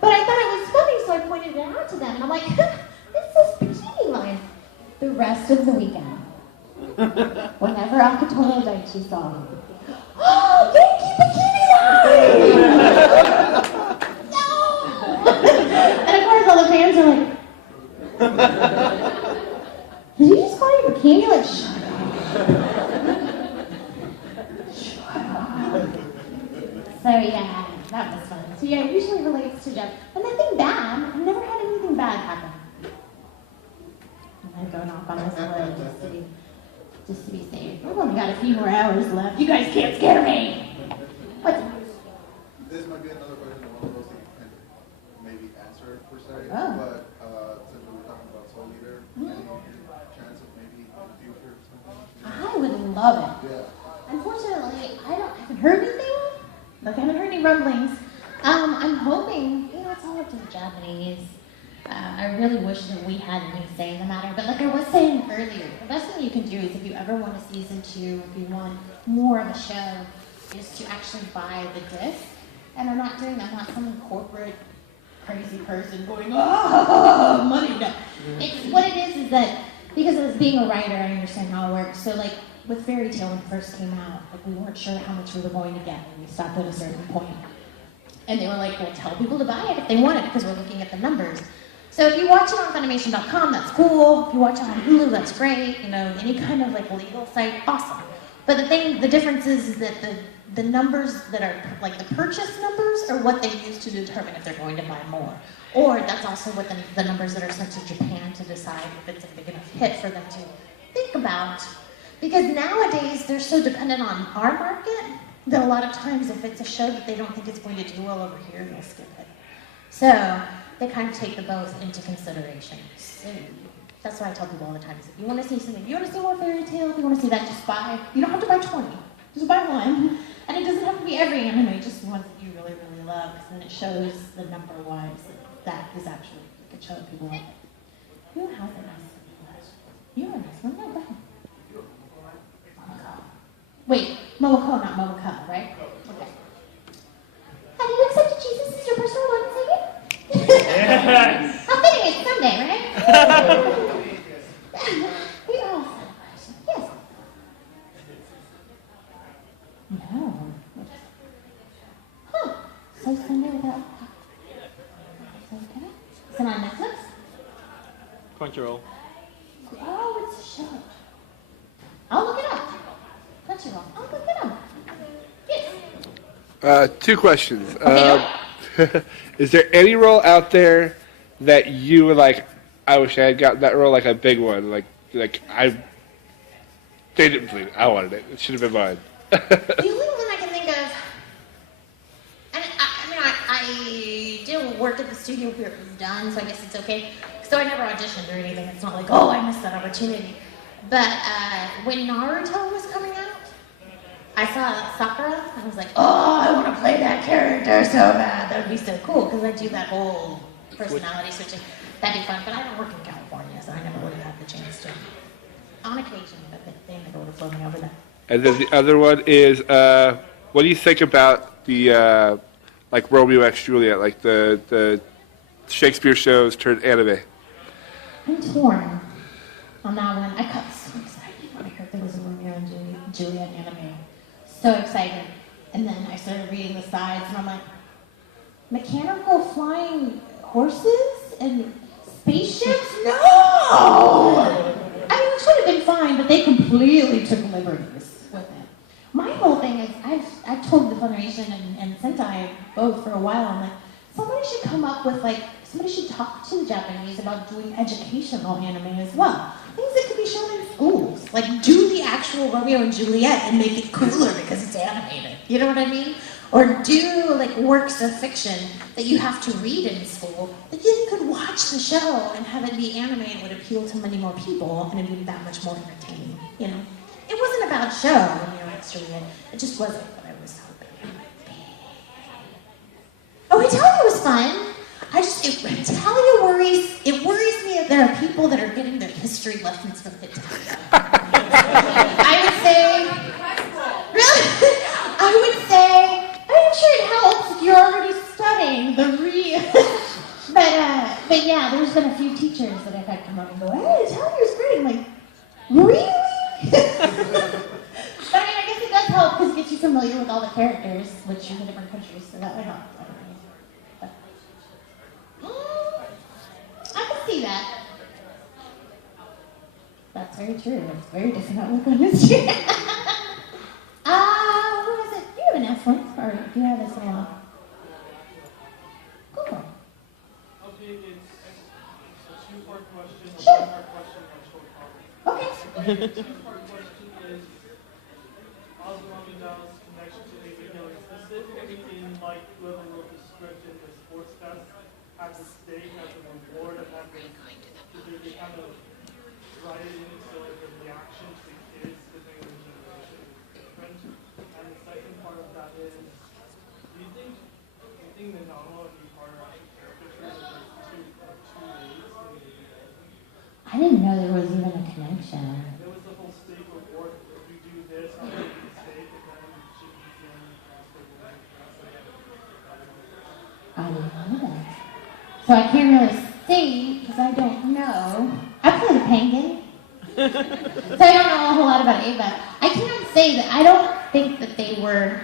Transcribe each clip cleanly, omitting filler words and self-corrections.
But I thought it was funny, so I pointed it out to them, and I'm like, this is bikini line. The rest of the weekend, whenever Akitono Daichi saw me, oh, Yankee bikini line! No! And of course, all the fans are like, did you just call you bikini? Like, shut up. Shut up. So yeah, that was fun. So yeah, it usually relates to Jeff. But nothing bad. I've never had anything bad happen. I'm going off on this word just to be safe. We've only got a few more hours left. You guys can't scare me. What's This might be another question, one of those that you can maybe answer per se. Oh. But since we were talking about Soul Leader, any chance of maybe in the future or something? I would love it. Yeah. Unfortunately, I haven't heard anything. Like, I haven't heard any rumblings. I'm hoping, it's all up to the Japanese. I really wish that we had any say in the matter. But like I was saying earlier, the best thing you can do is if you ever want a season 2, if you want more of a show, is to actually buy the disc. And I'm not doing that. I'm not some corporate crazy person going, oh, money. No. It's, what it is that, because as being a writer, I understand how it works. So like, with Fairy Tale when it first came out, like we weren't sure how much we were going to get when we stopped at a certain point. And they were like, well, tell people to buy it if they want it, because we're looking at the numbers. So if you watch it on Funimation.com, that's cool. If you watch it on Hulu, that's great. Any kind of like legal site, awesome. But the difference is that the numbers that are, like the purchase numbers are what they use to determine if they're going to buy more. Or that's also what the numbers that are sent to Japan to decide if it's a big enough hit for them to think about. Because nowadays, they're so dependent on our market that a lot of times if it's a show that they don't think is going to do well over here, they'll skip it. So they kind of take the both into consideration. So that's why I tell people all the time, is if you want to see something, if you want to see more Fairy Tale, if you want to see that, just buy. You don't have to buy 20, just buy one. And it doesn't have to be every anime, just the ones that you really, really love, because then it shows the number-wise that is actually a good show that people like. Who has a nice flash? You have a nice one? No, go ahead. Momoko. Wait, Momoko, not Momoka, right? Okay. Have you accepted Jesus as your personal Lord and Savior? Yes. How fitting it's Sunday, right? We all celebration. Yes. No. Huh. So Sunday without. So okay. Is it on Netflix? Crunchyroll. Oh, it's a show. I'll look it up. Crunchyroll. I'll look it up. Yes. 2 questions. Okay. Is there any role out there that you were like, I wish I had gotten that role, like a big one, like they didn't believe it. I wanted it. It should have been mine. The only one I can think of, and I didn't work at the studio where it was done, so I guess it's okay. So I never auditioned or anything. It's not like, oh, I missed that opportunity. But when Naruto was coming out, I saw Sakura, and I was like, oh, I want to play that character so bad. That would be so cool, because I do that whole personality switching. That'd be fun, but I don't work in California, so I never would have had the chance to. On occasion, but they never would have flown me over there. And then the other one is, what do you think about the like Romeo x Juliet, like the Shakespeare shows turned anime? I'm torn on that one. I got so excited when I heard there was a Romeo and Juliet anime. So excited. And then I started reading the sides, and I'm like, mechanical flying horses and spaceships? No! I mean, it should have been fine, but they completely took liberties with it. My whole thing is, I've told the Funimation and Sentai both for a while, I'm like, somebody should come up with somebody should talk to the Japanese about doing educational anime as well. Things that could be shown in schools. Like, do the actual Romeo and Juliet and make it cooler because it's animated. You know what I mean? Or do, works of fiction that you have to read in school that you could watch the show and have it be animated would appeal to many more people and it'd be that much more entertaining, you know? It wasn't about show, Romeo and Juliet. It just wasn't what I was hoping it might be. Oh, Italia was fun. Italia worries me that there are people that are getting their history lessons from Italia. I would say, really? I would say, I'm sure it helps if you're already studying the But yeah, there's been a few teachers that I've had come up and go, hey, Tyler's great. I'm like, really? But I mean, I guess it does help because it gets you familiar with all the characters, which are in different countries, so that would help. I don't know. But, I can see that. That's very true. It's very different outlook on history. Who was it? Do you have an F one? Or do you have this one off? Go for it. Okay, it's a two-part question, a Sure. one-part question, and a short comment. Okay. The two-part question is Ozymandias' connection to Rial, specifically in like whoever wrote the script in the sports test had the stake as a reward and had the they kind of write it in so like the reaction to the kids depending on the generation is different. And the second part of that is do you think the novel would be harder to caricature if there's two ways in the I didn't know there was even a connection. there was the whole stake reward. If you do this, I'll give you the stake, and then she eats in stake reward. I didn't know that. So I can't really see because I don't know. I played a penguin. So I don't know a whole lot about Ava. I can't say that I don't think that they were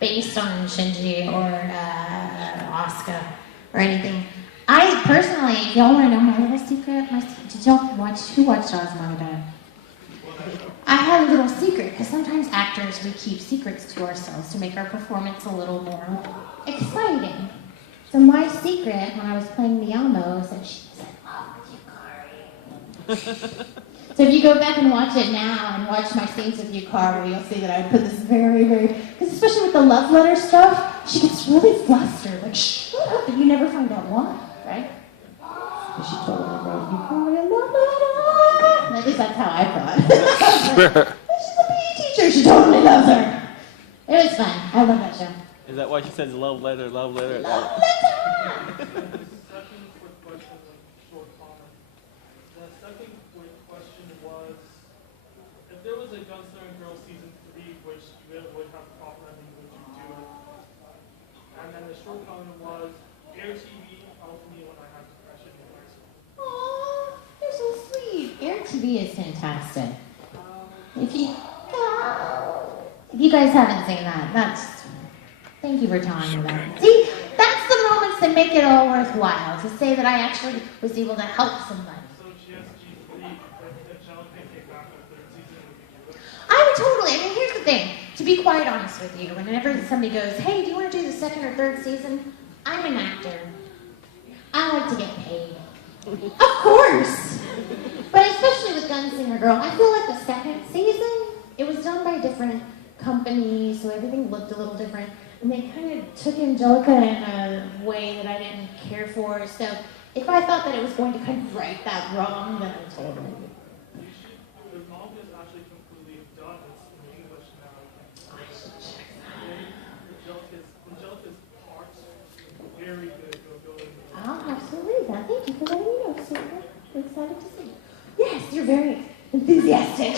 based on Shinji or Asuka or anything. I personally, if y'all want to know my little secret, did y'all watch, who watched Ozymandias? I have a little secret, because sometimes actors, we keep secrets to ourselves to make our performance a little more exciting. So my secret, when I was playing Miyamo, is that she was in love with Yukari. So if you go back and watch it now and watch my scenes with Yukari, you'll see that I put this very, because especially with the love letter stuff, she gets really flustered, like shut up, and you never find out why, right? But she totally wrote Yukari a love letter. At least that's how I thought. She's a PE teacher, she totally loves her. It was fun. I love that show. Is that why she says love letter, love letter? Love letter! Second quick question, like short comment. The second quick question was, if there was a Gunslinger Girl season 3, which you would have programming, would you do it? And then the short comment was, Air TV helped me when I had depression in high school. Aw, you're so sweet. Air TV is fantastic. If you guys haven't seen that, thank you for telling me that. See, that's the moments that make it all worthwhile, to say that I actually was able to help somebody. So GSG3, if Angelica came back with third season, would you do it? I would totally, I mean, here's the thing, to be quite honest with you, whenever somebody goes, hey, do you want to do the second or third season? I'm an actor. I like to get paid. Of course! But especially with Gunslinger Girl, I feel like the second season, it was done by different companies, so everything looked a little different. And they kind of took Angelica in a way that I didn't care for. So if I thought that it was going to kind of right that wrong, then I totally would. The manga is actually completely done. It's in English now. I should check Angelica's parts are very good. Go in. I'll absolutely read that. Thank you for letting me know, sir. I'm excited to see. Yes, you're very enthusiastic.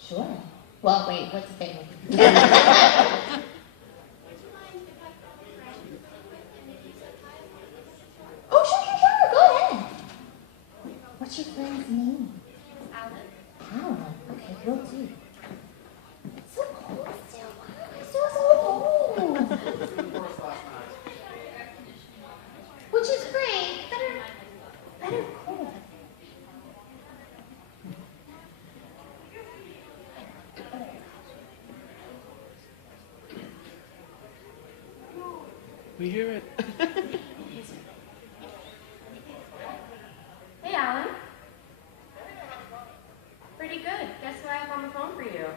Sure. Well, wait, what's the thing? Oh, sure. Go ahead. What's your friend's name? Alan. Okay, will do. So cold still. Why am I still so cold? Which is great. Better cold. We hear it. Hey, Alan. Pretty good. Guess who I have on the phone for you?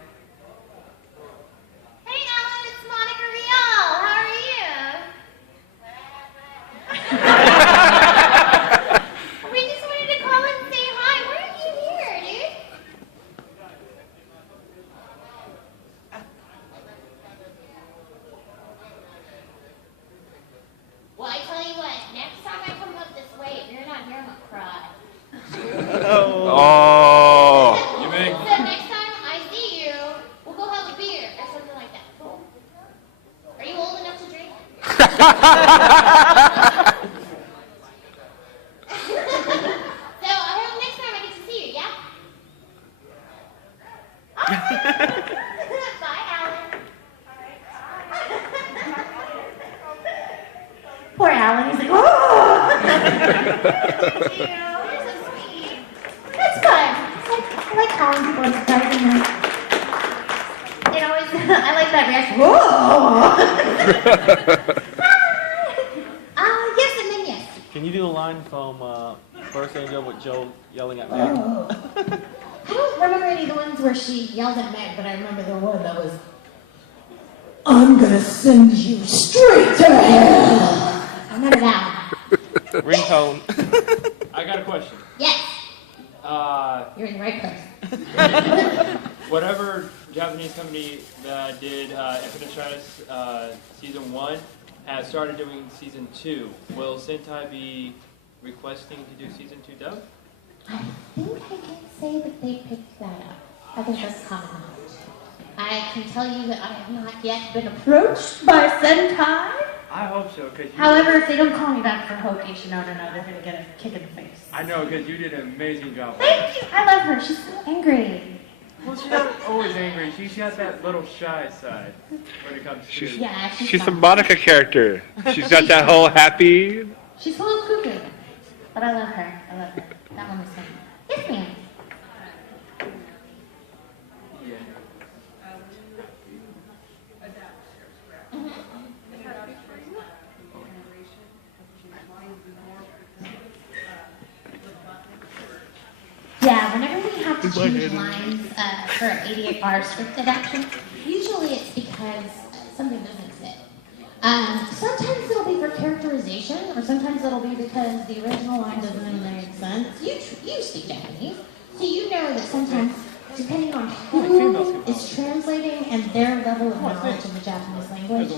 Hey, Alan, it's Monica Rial. How are you? We just wanted to call and say hi. Why are you here, dude? Well, I tell you what, next So I hope next time I get to see you, yeah? Bye, Alan. Poor Alan, he's like, oh! Thank you. You're so sweet. That's good. I like calling people and surprising them. It always, I like that reaction. Whoa! Yes, and then yes. Can you do a line from First Angel with Joe yelling at Meg? Oh. I don't remember any of the ones where she yelled at Meg, but I remember the one that was, I'm gonna send you straight to hell. I remember that one. Ringtone. I got a question. Yes, you're in the right place. Whatever Japanese company that did Epidemitis Season 1 has started doing Season 2, will Sentai be requesting to do Season 2 dub? I think I can say that they picked that up. I think that's common knowledge. I can tell you that I have not yet been approached by Sentai. I hope so, because However, if they don't call me back for Hoki Shinoda, no, they're going to get a kick in the face. I know, because you did an amazing job. Thank you. I love her. She's so angry. Well, she's not always angry. She's got that little shy side when it comes to... Yeah, She's a fun. Monica character. She's got that whole happy. She's a little cuckoo, but I love her. I love her. That one was fun. Yes, ma'am. Yeah. Yeah, whenever we have to change lines for an 88-bar script adaptation, usually it's because something doesn't fit. Sometimes it'll be for characterization, or sometimes it'll be because the original line doesn't make sense. You speak Japanese, so you know that sometimes, depending on who is translating and their level of knowledge of the Japanese language,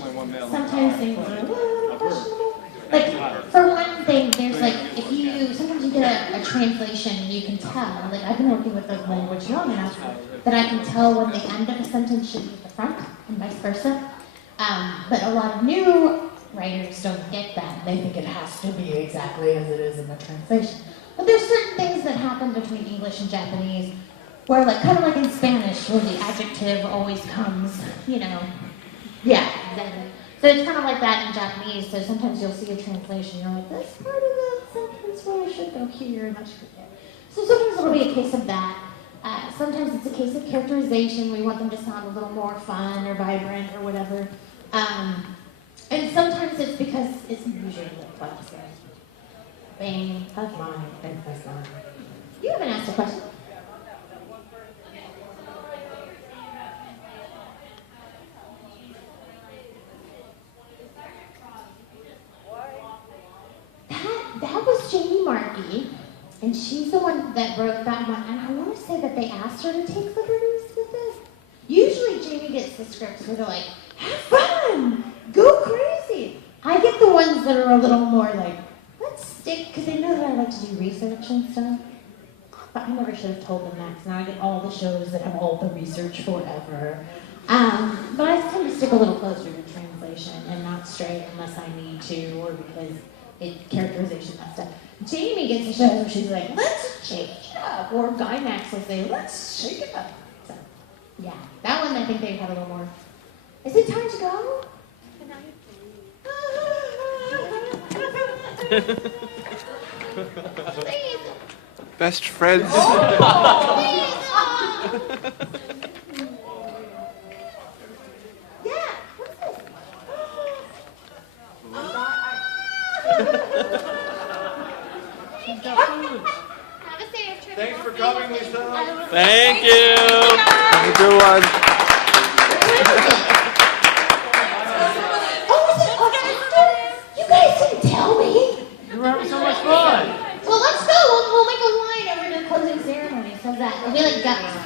sometimes things are a little questionable. Like, for one thing, there's like, sometimes you get a translation and you can tell, like I've been working with the language long enough that I can tell when the end of a sentence should be at the front and vice versa. But a lot of new writers don't get that. They think it has to be exactly as it is in the translation. But there's certain things that happen between English and Japanese where, like, kind of like in Spanish, where the adjective always comes, yeah, exactly. So it's kind of like that in Japanese. So sometimes you'll see a translation, you're like, this part of the sentence really should go here and that should go there. So sometimes it'll be a case of that. Sometimes it's a case of characterization. We want them to sound a little more fun or vibrant or whatever. And sometimes it's because it's usually like this. Bang, that's mine, that's mine. You haven't asked a question. That was Jamie Markey, and she's the one that wrote that one, and I want to say that they asked her to take liberties with it. Usually Jamie gets the scripts where they're like, have fun, go crazy. I get the ones that are a little more like, let's stick, because they know that I like to do research and stuff. But I never should have told them that, because now I get all the shows that have all the research forever. But I tend to stick a little closer to translation and not straight unless I need to, or because characterization, that stuff. Jamie gets a show where she's like, let's change it up. Or Guy Max will say, let's shake it up. So, yeah, that one I think they had a little more. Is it time to go? Please. Best friends. Oh, please. Yeah, what's this? Have a safe trip. Thanks for coming, Lisa. Thank you. Have a good one. You guys didn't tell me. You were having so much fun. Well, let's go. We'll make a line over the closing ceremony. So that it'll be like guts.